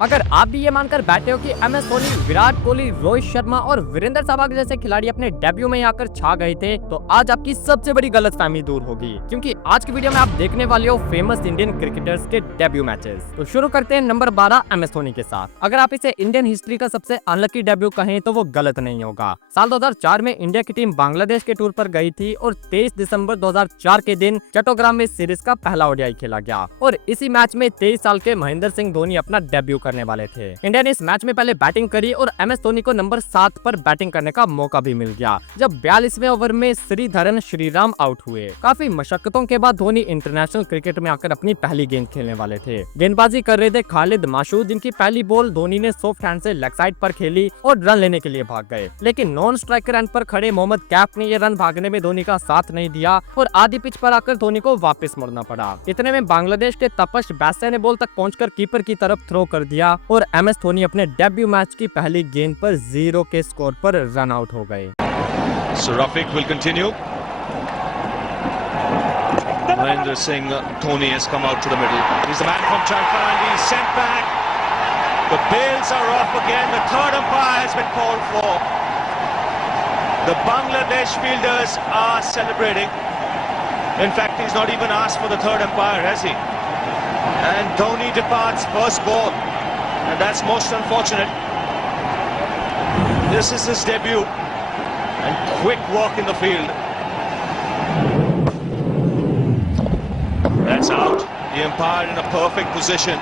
अगर आप भी ये मानकर बैठे हो कि MS धोनी, विराट कोहली, रोहित शर्मा और वीरेंद्र सहवाग जैसे खिलाड़ी अपने डेब्यू में आकर छा गए थे, तो आज आपकी सबसे बड़ी गलतफहमी दूर होगी, क्योंकि आज की वीडियो में आप देखने वाले हो फेमस इंडियन क्रिकेटर्स के डेब्यू मैचेस। तो शुरू करते हैं नंबर 12 MS धोनी के साथ। अगर आप इसे इंडियन हिस्ट्री का सबसे अनलकी डेब्यू कहें तो वो गलत नहीं होगा। साल 2004 में इंडिया की टीम बांग्लादेश के टूर पर गई थी और 23 दिसंबर 2004 के दिन चट्टोग्राम में सीरीज का पहला ODI खेला गया और इसी मैच में 23 साल के महेंद्र सिंह धोनी अपना डेब्यू करने वाले थे। इंडिया ने इस मैच में पहले बैटिंग करी और MS धोनी को नंबर 7 पर बैटिंग करने का मौका भी मिल गया, जब 42वें ओवर में श्रीधरन श्रीराम आउट हुए। काफी मशक्कतों के बाद धोनी इंटरनेशनल क्रिकेट में आकर अपनी पहली गेंद खेलने वाले थे। गेंदबाजी कर रहे थे खालिद मासूद, जिनकी पहली बॉल धोनी ने सॉफ्ट हैंड से लेग साइड पर खेली और रन लेने के लिए भाग गए, लेकिन नॉन स्ट्राइकर एंड पर खड़े मोहम्मद कैफ ने ये रन भागने में धोनी का साथ नहीं दिया और आधी पिच पर आकर धोनी को वापस मुड़ना पड़ा। इतने में बांग्लादेश के तपश बैसे ने बॉल तक पहुंचकर कीपर की तरफ थ्रो कर दिया और MS धोनी अपने डेब्यू मैच की पहली गेंद पर 0 के स्कोर पर रन आउट हो गए। So Rafiq will continue. Mahendra Singh Dhoni has come out to the middle. He's the man from Jharkhand. He's sent back. The bails are off again. The third umpire has been called for. The Bangladesh fielders are celebrating. In fact, he's not even asked for the third umpire, has he? And Dhoni departs first ball. And that's most unfortunate. This is his debut. And quick walk in the field. That's out. The umpire in a perfect position.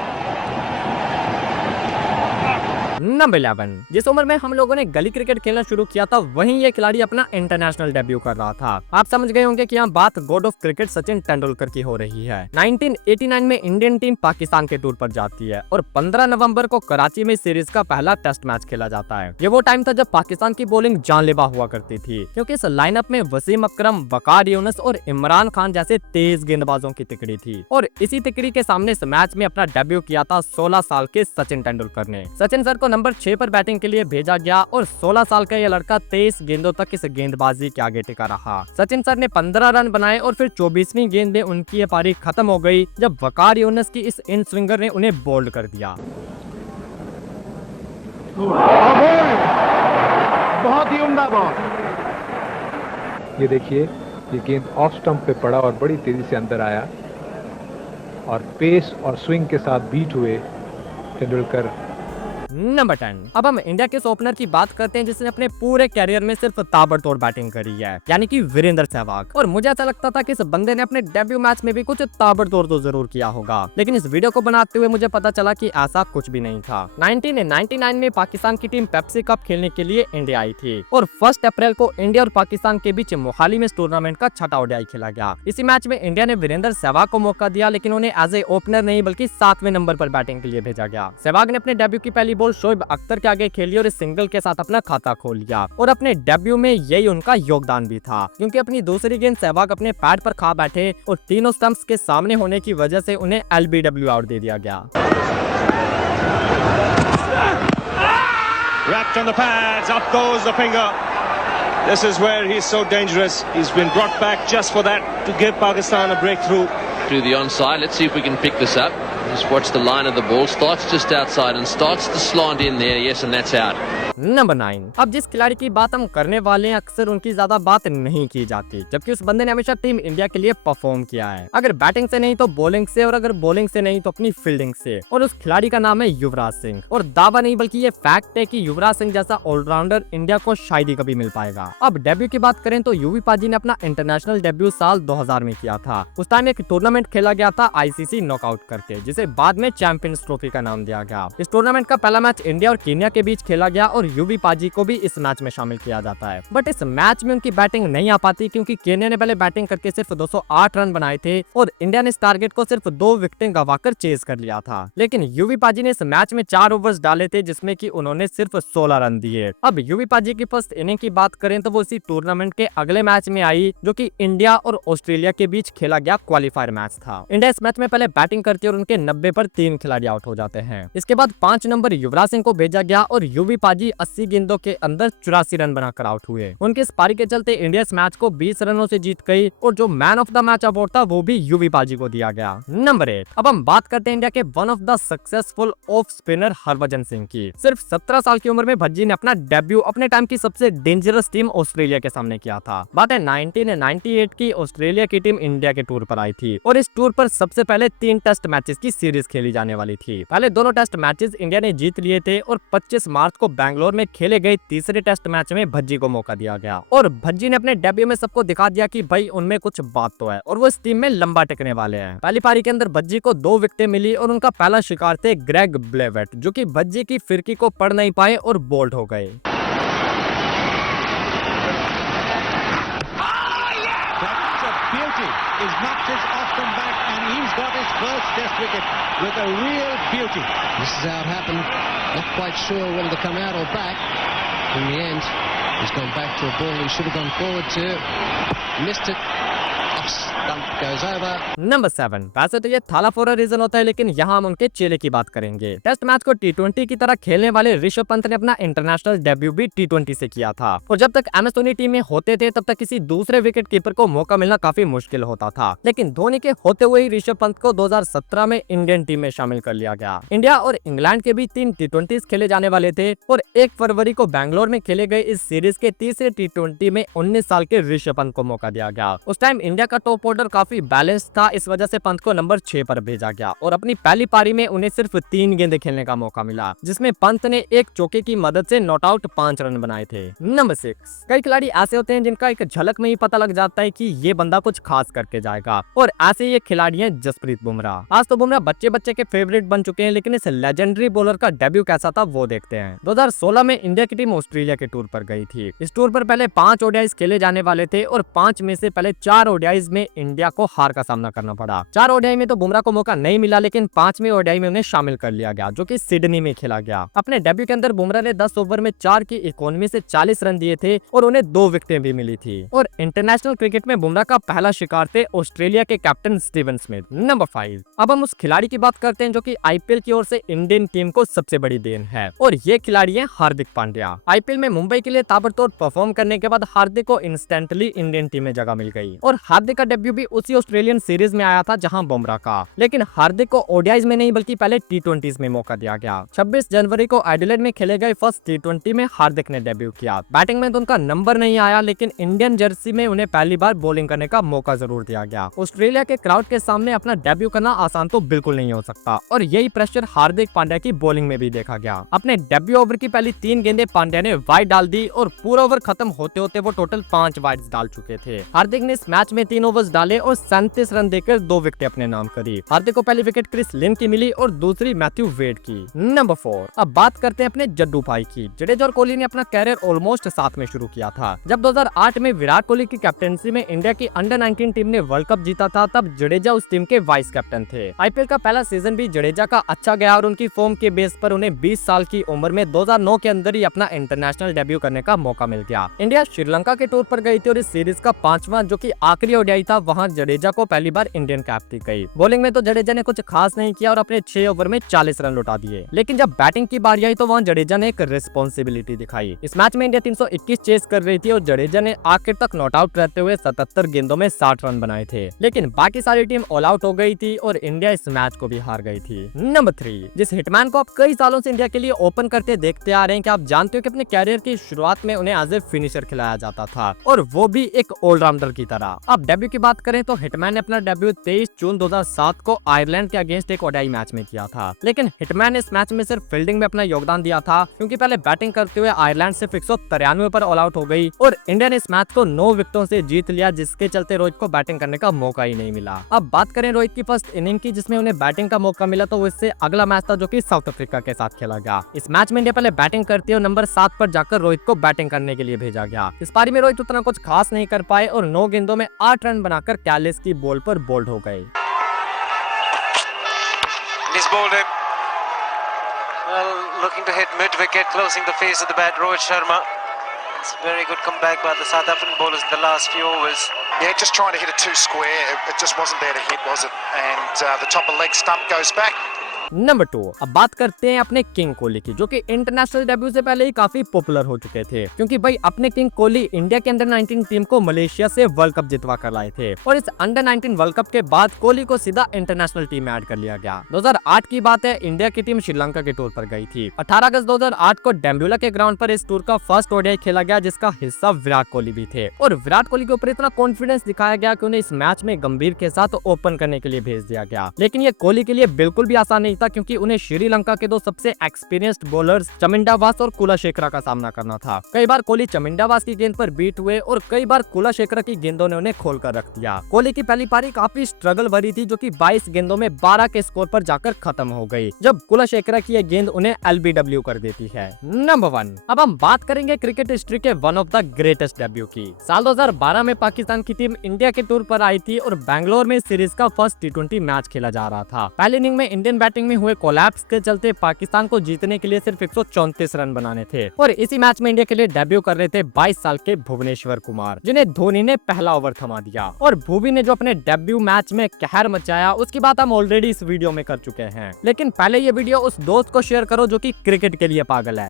Number 11। जिस उम्र में हम लोगों ने गली cricket खेलना शुरू किया था, वहीं ये खिलाड़ी अपना इंटरनेशनल डेब्यू कर रहा था। आप समझ गए होंगे कि यहाँ बात God of cricket Sachin Tendulkar की हो रही है। 1989 में इंडियन टीम पाकिस्तान के टूर पर जाती है और 15 नवंबर को कराची में सीरीज का पहला टेस्ट मैच खेला जाता है। ये वो टाइम था जब पाकिस्तान की बॉलिंग जानलेवा हुआ करती थी, क्योंकि इस लाइनअप में वसीम अकरम, वकार यूनुस और इमरान खान जैसे तेज गेंदबाजों की तिकड़ी थी और इसी तिकड़ी के सामने इस मैच में अपना डेब्यू किया था 16 साल के सचिन तेंदुलकर ने। सचिन सर को नंबर 6 पर बैटिंग के लिए भेजा गया और 16 साल का ये लड़का 23 गेंदों तक इस गेंदबाजी के आगे टिका रहा। सचिन सर ने 15 रन बनाए और फिर 24वीं गेंद में उनकी ये पारी खत्म हो गई, जब वकार यूनुस की इस इन स्विंगर ने उन्हें बोल्ड कर दिया। बहुत ही उम्दा बॉल। ये देखिए, ये गेंद ऑफ स्टंप पे पड़ा और बड़ी तेजी से अंदर आया और पेस और स्विंग के साथ बीट हुए तेंदुलकर। नंबर 10। अब हम इंडिया के ओपनर की बात करते हैं जिसने अपने पूरे कैरियर में सिर्फ ताबड़तोड़ बैटिंग करी है, यानी कि वीरेंद्र सहवाग। और मुझे ऐसा लगता था कि इस बंदे ने अपने डेब्यू मैच में भी कुछ ताबड़तोड़ तो जरूर किया होगा, लेकिन इस वीडियो को बनाते हुए मुझे पता चला कि ऐसा कुछ भी नहीं था। 1999 में पाकिस्तान की टीम पेप्सी कप खेलने के लिए इंडिया आई थी और 1 अप्रैल को इंडिया और पाकिस्तान के बीच मोहाली में इस टूर्नामेंट का छठा ODI खेला गया। इसी मैच में इंडिया ने वीरेंद्र सहवाग को मौका दिया, लेकिन उन्हें एज ए ओपनर नहीं बल्कि 7वें नंबर पर बैटिंग के लिए भेजा गया। सहवाग ने अपने डेब्यू की पहली बॉल शोएब अख्तर के आगे खेली और इस सिंगल के साथ अपना खाता खोल लिया और अपने डेब्यू में यही उनका योगदान भी था, क्योंकि अपनी दूसरी गेंद सहवाग अपने पैड पर खा बैठे और तीनों स्टंप्स के सामने होने की वजह से उन्हें LBW आउट दे दिया गया। Wrapped on the pads, up goes the finger. This is where he's so dangerous. He's been brought back just for that, to give Pakistan a breakthrough. To the onside, let's see if we can pick this up. Just watch the line of the ball. Starts just outside and starts to slant in there. Yes, and that's out. Number 9। अब जिस खिलाड़ी की बात हम करने वाले हैं, अक्सर उनकी ज्यादा बात नहीं की जाती, जबकि उस बंदे ने हमेशा टीम इंडिया के लिए परफॉर्म किया है। अगर बैटिंग से नहीं तो बॉलिंग से, और अगर बॉलिंग से नहीं तो अपनी फील्डिंग से। और उस खिलाड़ी का नाम है युवराज सिंह। और दावा नहीं बल्कि ये फैक्ट है कि युवराज सिंह जैसा ऑलराउंडर इंडिया को शायद ही कभी मिल पाएगा। अब डेब्यू की बात करें तो यूवी पाजी ने अपना इंटरनेशनल डेब्यू साल 2000 में किया था। उस टाइम एक टूर्नामेंट खेला गया था ICC नॉकआउट करके, जिसे बाद में चैंपियंस ट्रॉफी का नाम दिया गया। इस टूर्नामेंट का पहला मैच इंडिया और केन्या के बीच खेला गया और यूवी पाजी को भी इस मैच में शामिल किया जाता है, बट इस मैच में उनकी बैटिंग नहीं आ पाती, क्योंकि केन्या ने पहले बैटिंग करके सिर्फ 208 रन बनाए थे और इंडिया ने इस टारगेट को सिर्फ 2 विकेटें गंवाकर चेज कर लिया था। लेकिन यूवी पाजी ने इस मैच में 4 ओवर्स डाले थे, जिसमें कि उन्होंने सिर्फ 16 रन दिए। अब यूवी पाजी की फर्स्ट इनिंग की बात करें तो वो इसी टूर्नामेंट के अगले मैच में आई, जो कि इंडिया और ऑस्ट्रेलिया के बीच खेला गया क्वालिफायर मैच था। इंडिया इस मैच में पहले बैटिंग करती और उनके 90 पर 3 खिलाड़ी आउट हो जाते हैं। इसके बाद 5 नंबर युवराज सिंह को भेजा गया और यूवी पाजी 80 गेंदों के अंदर 84 रन बनाकर आउट हुए। उनके इस पारी के चलते इंडिया इस मैच को 20 रनों से जीत गई और जो man of the match award था वो भी यूवी पाजी को दिया गया। नंबर 8, अब हम बात करते हैं इंडिया के one of the successful off spinner Harbhajan Singh की। सिर्फ 17 साल की उम्र में भज्जी ने अपना डेब्यू अपने टाइम की सबसे डेंजरस टीम ऑस्ट्रेलिया के सामने किया था। बात है 1998 की, ऑस्ट्रेलिया की टीम इंडिया के टूर पर आई थी और इस टूर पर सबसे पहले 3 टेस्ट मैचेस की सीरीज खेली जाने वाली थी। पहले दोनों टेस्ट मैचेस इंडिया ने जीत लिए थे और 25 मार्च को बैंगलोर में खेले गए तीसरे टेस्ट मैच में भज्जी को मौका दिया गया और भज्जी ने अपने डेब्यू में सबको दिखा दिया कि भाई उनमें कुछ बात तो है और वो इस टीम में लंबा टिकने वाले हैं। पहली पारी के अंदर भज्जी को 2 विकेटें मिली और उनका पहला शिकार थे ग्रेग ब्लेवेट, जो कि भज्जी की फिरकी को पढ़ नहीं पाए और बोल्ड हो गए। He's knocked his off-stump back and he's got his first test wicket with a real beauty. This is how it happened. Not quite sure whether to come out or back. In the end, he's gone back to a ball he should have gone forward to. Missed it. Off-stump goes over. Number 7, वैसे तो ये थाला for a reason होता है, लेकिन यहाँ हम उनके चेले की बात करेंगे। टेस्ट मैच को T20 की तरह खेलने वाले ऋषभ पंत ने अपना इंटरनेशनल डेब्यू भी T20 से किया था और जब तक MS धोनी टीम में होते थे तब तक किसी दूसरे विकेट कीपर को मौका मिलना काफी मुश्किल होता था, लेकिन धोनी के होते हुए ही ऋषभ पंत को 2017 में इंडियन टीम में शामिल कर लिया गया। इंडिया और इंग्लैंड के भी 3 T20 खेले जाने वाले थे और 1 फरवरी को बैंगलोर में खेले गए इस सीरीज के तीसरे T20 में 19 साल के ऋषभ पंत को मौका दिया गया। उस टाइम इंडिया का टॉप ऑर्डर काफी बैलेंस था, इस वजह से पंत को नंबर 6 पर भेजा गया और अपनी पहली पारी में उन्हें सिर्फ 3 गेंदें खेलने का मौका मिला, जिसमें पंत ने एक चौके की मदद से नॉट आउट 5 रन बनाए थे। नंबर 6, कई खिलाड़ी ऐसे होते हैं जिनका एक झलक में ही पता लग जाता है कि ये बंदा कुछ खास करके जाएगा और ऐसे ये खिलाड़ी हैं जसप्रीत बुमराह। आज तो बुमराह बच्चे के फेवरेट बन चुके हैं, लेकिन इस लेजेंडरी बॉलर का डेब्यू कैसा था वो देखते हैं। 2016 में इंडिया की टीम ऑस्ट्रेलिया के टूर पर गई थी। इस टूर पर पहले 5 ओडीआईज खेले जाने वाले थे और 5 में से पहले 4 ओडीआईज में इंडिया को हार का सामना करना पड़ा। 4 ओडीआई में तो बुमराह को मौका नहीं मिला, लेकिन 5वें ओडीआई में उन्हें शामिल कर लिया गया, जो कि सिडनी में खेला गया। अपने डेब्यू के अंदर बुमराह ने 10 ओवर में 4 की इकोनॉमी से 40 रन दिए थे और उन्हें 2 विकेटें भी मिली थी और इंटरनेशनल क्रिकेट में बुमराह का पहला शिकार थे ऑस्ट्रेलिया के कैप्टन स्टीवन स्मिथ। नंबर 5, अब हम उस खिलाड़ी की बात करते हैं जो कि आईपीएल की ओर से इंडियन टीम को सबसे बड़ी देन है और ये खिलाड़ी है हार्दिक पांड्या। आईपीएल में मुंबई के लिए ताबड़तोड़ परफॉर्म करने के बाद हार्दिक को इंस्टेंटली इंडियन टीम में जगह मिल गई और हार्दिक का डेब्यू भी उसी ऑस्ट्रेलियन सीरीज में आया था जहां बुमराह का, लेकिन हार्दिक को ओडीआईज में नहीं बल्कि पहले T20s में मौका दिया गया। 26 जनवरी को एडिलेड में खेले गए फर्स्ट T20 में हार्दिक ने डेब्यू किया। बैटिंग में तो उनका नंबर नहीं आया, लेकिन इंडियन जर्सी में उन्हें पहली बार बॉलिंग करने का मौका जरूर दिया गया। ऑस्ट्रेलिया के क्राउड के सामने अपना डेब्यू करना आसान तो बिल्कुल नहीं हो सकता और यही प्रेशर हार्दिक पांड्या की बॉलिंग में भी देखा गया। अपने डेब्यू ओवर की पहली 3 गेंदें पांड्या ने वाइड डाल दी और पूरा ओवर खत्म होते होते वो टोटल 5 वाइड्स डाल चुके थे। हार्दिक ने इस मैच में 3 ओवर्स डाले और 37 रन देकर 2 विकेटें अपने नाम करी। हार्दिक को पहली विकेट क्रिस लिन की मिली और दूसरी मैथ्यू वेड की। नंबर 4, अब बात करते हैं अपने जड्डू भाई की। जडेजा और कोहली ने अपना कैरियर ऑलमोस्ट साथ में शुरू किया था। जब 2008 में विराट कोहली की कैप्टनसी में इंडिया की अंडर 19 टीम ने वर्ल्ड कप जीता था, तब जडेजा उस टीम के वाइस कैप्टन थे। आईपीएल का पहला सीजन भी जडेजा का अच्छा गया और उनकी फॉर्म के बेस पर उन्हें 20 साल की उम्र में 2009 के अंदर ही अपना इंटरनेशनल डेब्यू करने का मौका मिल गया। इंडिया श्रीलंका के टूर पर गई थी और इस सीरीज का 5वां जो कि आखिरी ओडीआई था, वहां जडेजा को पहली बार इंडियन कैप दी गई। बॉलिंग में तो जडेजा ने कुछ खास नहीं किया और अपने 6 ओवर में 40 रन लौटा दिए, लेकिन जब बैटिंग की बारी आई तो वहां जडेजा ने एक रिस्पॉन्सिबिलिटी दिखाई। इस मैच में इंडिया 321 चेस कर रही थी और जडेजा ने आखिर तक नॉट आउट रहते हुए 77 गेंदों में 60 रन बनाए थे, लेकिन बाकी सारी टीम ऑल आउट हो गई थी और इंडिया इस मैच को भी हार गई थी। नंबर 3, जिस हिटमैन को आप कई सालों से इंडिया के लिए ओपन करते देखते आ रहे हैं, कि आप जानते हो कि अपने कैरियर की शुरुआत में उन्हें एज ए फिनिशर खिलाया जाता था और वो भी एक ऑलराउंडर की तरह। अब डेब्यू की बात करें तो हिटमैन ने अपना डेब्यू 23 जून 2007 को आयरलैंड के अगेंस्ट एक ओडीआई मैच में किया था, लेकिन हिटमैन ने इस मैच में सिर्फ फील्डिंग में अपना योगदान दिया था, क्योंकि पहले बैटिंग करते हुए आयरलैंड सिर्फ 193 पर ऑल आउट हो गई और इंडिया ने इस मैच को 9 विकेटों से जीत लिया, जिसके चलते रोहित को बैटिंग करने का मौका ही नहीं मिला। अब बात करें रोहित की फर्स्ट इनिंग की, जिसमें उन्हें बैटिंग का मौका मिला, तो इससे अगला मैच था जो कि साउथ अफ्रीका के साथ खेला गया। इस मैच में इंडिया पहले बैटिंग करती है और नंबर 7 पर जाकर रोहित को बैटिंग करने के लिए भेजा गया। इस पारी में रोहित उतना कुछ खास नहीं कर पाए और 9 गेंदों में 8 रन बनाकर कैलिस की बॉल पर बोल्ड हो गए। He's bowled him. Well, looking to hit mid-wicket, closing the face of the bat, Rohit Sharma. It's a very good comeback by the South African bowlers in the last few overs. Yeah, just trying to hit it too square. It just wasn't there to hit, was it? And the top of leg stump goes back. Number 2, अब बात करते हैं अपने king Kohli की, जो कि international debut से पहले ही काफी पॉपुलर हो चुके थे, क्योंकि भाई अपने किंग कोहली इंडिया के अंडर 19 टीम को मलेशिया से वर्ल्ड कप जितवा कर लाए थे। और इस अंडर 19 वर्ल्ड कप के बाद कोहली को सीधा इंटरनेशनल टीम में ऐड कर लिया गया। 2008 की बात है, इंडिया की टीम श्रीलंका के टूर पर गई थी। 18 अगस्त 2008 को डैम्बुला के ग्राउंड पर इस टूर का फर्स्ट ओडीआई खेला गया, जिसका हिस्सा विराट कोहली भी थे। और विराट कोहली के ऊपर इतना कॉन्फिडेंस दिखाया गया कि उन्हें इस मैच में गंभीर के साथ ओपन करने के लिए भेज दिया गया। लेकिन ये कोहली के लिए बिल्कुल भी आसान नहीं था, क्योंकि उन्हें श्रीलंका के दो सबसे एक्सपीरियंस्ड बॉलर्स चमिंडावास और कुलशेखरा का सामना करना था। कई बार कोहली चमिंडावास की गेंद पर बीट हुए और कई बार कुलशेखरा की गेंदों ने उन्हें खोल कर रख दिया। कोहली की पहली पारी काफी स्ट्रगल भरी थी, जो कि 22 गेंदों में 12 के स्कोर पर जाकर खत्म हो गई, जब कुलशेखरा की यह गेंद उन्हें एलबीडब्ल्यू कर देती है। नंबर 1, अब हम बात करेंगे क्रिकेट हिस्ट्री के one of the greatest debut की। साल 2012 में पाकिस्तान की टीम इंडिया के टूर पर आई थी और बैंगलोर में सीरीज का फर्स्ट T20 मैच खेला जा रहा था। पहली इनिंग में इंडियन बैटिंग में हुए कोलैप्स के चलते पाकिस्तान को जीतने के लिए सिर्फ 134 रन बनाने थे। और इसी मैच में इंडिया के लिए डेब्यू कर रहे थे 22 साल के भुवनेश्वर कुमार, जिन्हें धोनी ने पहला ओवर थमा दिया। और भुवी ने जो अपने डेब्यू मैच में कहर मचाया, उसकी बात हम ऑलरेडी इस वीडियो में कर चुके हैं। लेकिन पहले ये वीडियो उस दोस्त को शेयर करो जो कि क्रिकेट के लिए पागल है।